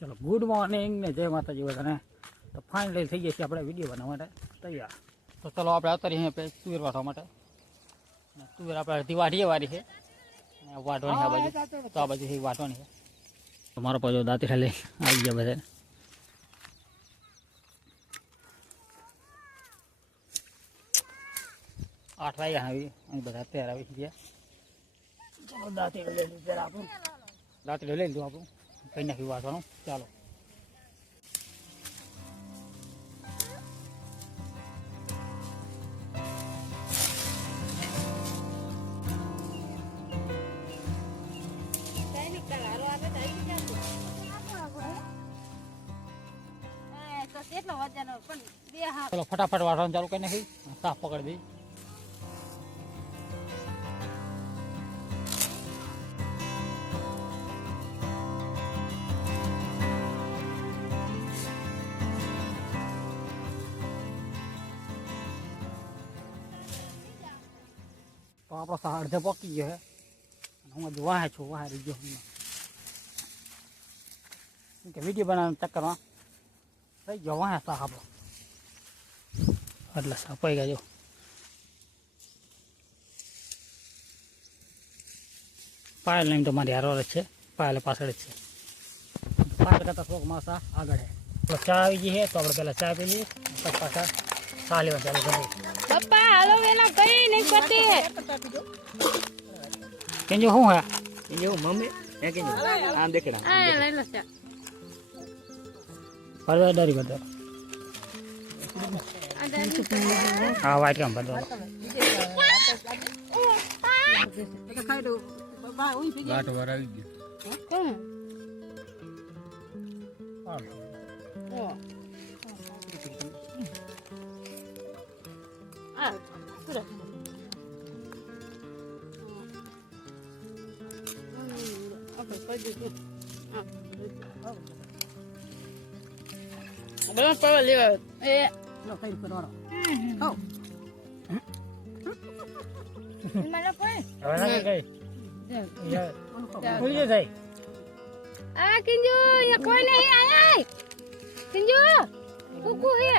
ચલો good morning ને જય માતાજી બધાને. તો ફાઇનલી થઈ ગયા છે આપણે વિડીયો બનાવવા માટે તૈયાર. તો ચલો આપણે અત્યારે અહીંયા તુવેર વાટવા માટે. તુવેર આપણે અડધી વાઢીએ વાળી છે અને વાટવાની આ બાજુ, તો આ બાજુ વાટવાની છે. તો મારો પાછો દાંતી ખાલી આવી ગયા બધા. આઠ વાગ્યા આવી અહીં બધા તૈયાર આવી ગયા. ચલો દાંતી લઈ લીધું ત્યારે આપણું દાંતી લઈ લીધું આપણું કઈ નાખ્યું વાટવાનું. ચાલો ચલો ફટાફટ વાટવાનું ચાલુ કરી નાખી, સાફ પકડી દઈ. તો આપણો સા અડધો પકી ગયો છે. હું હજુ વાહે છું, વાહે રહી ગયો કે વિડીયો બનાવવાના ચક્કરમાં રહી ગયો વાહે સા આપણો. એટલે સા પડી ગયા જો. પાયલ નહીં તો મારી હારવાર જ છે, પાયલ પાછળ જ છે. પાયલ કરતા થોડોક માસા આગળ છે. તો ચા આવી ગઈ છે તો આપણે પહેલાં ચા પી લઈએ, પછી પાછા ચા લેવા ચાલુ કરીએ. પપ્પા હાલો વેલા કઈ નહીં કરતી હે કેજો શું હે કેજો મમ્મી હે કેજો આમ દેખડા આ લઈ લો ચા પરવા ડરી બધો. હા વાઈટ કામ બધો વાટ વાર આવી ગયો. કોણ આ સુરત ઓકે પડી ગયું. બરાબર પરવા લેવા એ લો કઈ કરવાનો મને કોઈ હવે ના કઈ ભૂલી જાય. આ કિંજુ અહીંયા કોઈ નહીં આય કિંજુ કુકુ હે